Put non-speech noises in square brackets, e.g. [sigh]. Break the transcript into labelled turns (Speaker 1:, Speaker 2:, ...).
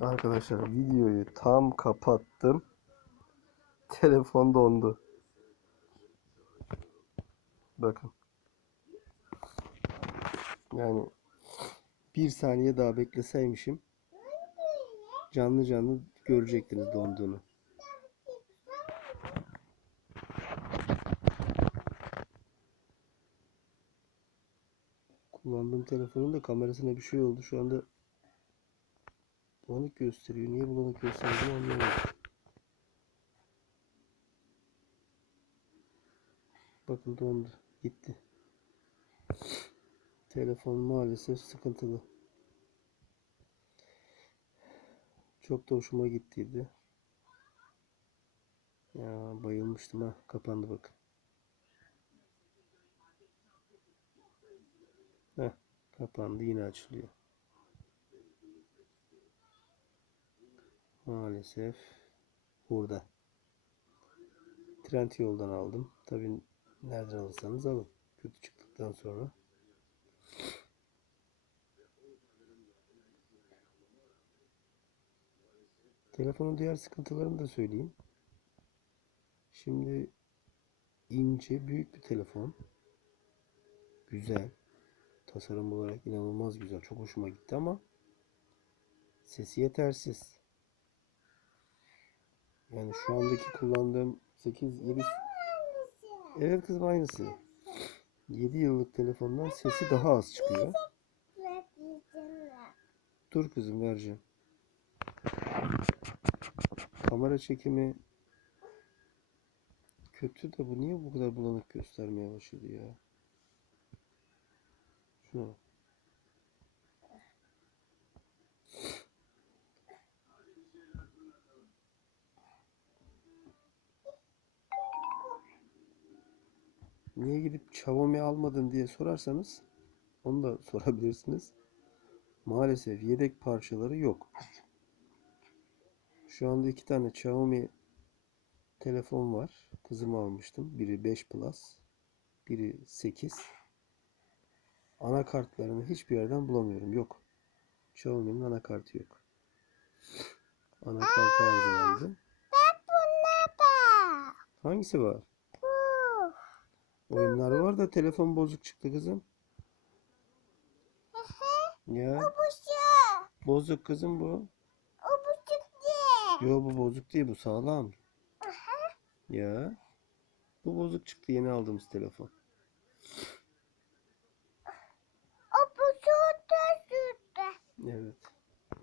Speaker 1: Arkadaşlar videoyu tam kapattım. [laughs] Telefon dondu. Bakın. Yani bir saniye daha bekleseymişim canlı canlı görecektiniz donduğunu. Kullandığım telefonun da kamerasına bir şey oldu. Şu anda bulanık gösteriyor. Niye bulanık gösterdiğini anlamadım. Bakın dondu. Gitti. Telefon maalesef sıkıntılı. Çok da hoşuma gittiydi. Ya bayılmıştım ha. Kapandı bakın. Heh, kapandı yine açılıyor. Maalesef burada. Trend yoldan aldım. Tabi nereden alırsanız alın. Kötü çıktıktan sonra. Telefonun diğer sıkıntılarını da söyleyeyim. Şimdi ince büyük bir telefon. Güzel. Tasarım olarak inanılmaz güzel. Çok hoşuma gitti ama sesi yetersiz. Yani şu andaki kullandığım 8 7 Evet kızım aynısı. 7 yıllık telefondan sesi daha az çıkıyor. Dur kızım vereceğim. Kamera çekimi kötü de bu niye bu kadar bulanık göstermeye başladı ya? Şuna bak. Niye gidip Xiaomi almadın diye sorarsanız onu da [laughs] sorabilirsiniz. Maalesef yedek parçaları yok. Şu anda iki tane Xiaomi telefon var. Kızıma almıştım. Biri 5 Plus, biri 8. Anakartlarını hiçbir yerden bulamıyorum. Yok. Xiaomi'nin anakartı yok. Anakart arızalandı. Hangisi var? Oyunlar var da telefon bozuk çıktı kızım. Ya bozuk kızım bu. Yo bu bozuk değil bu sağlam. Ya. Bu bozuk çıktı yeni aldığımız telefon.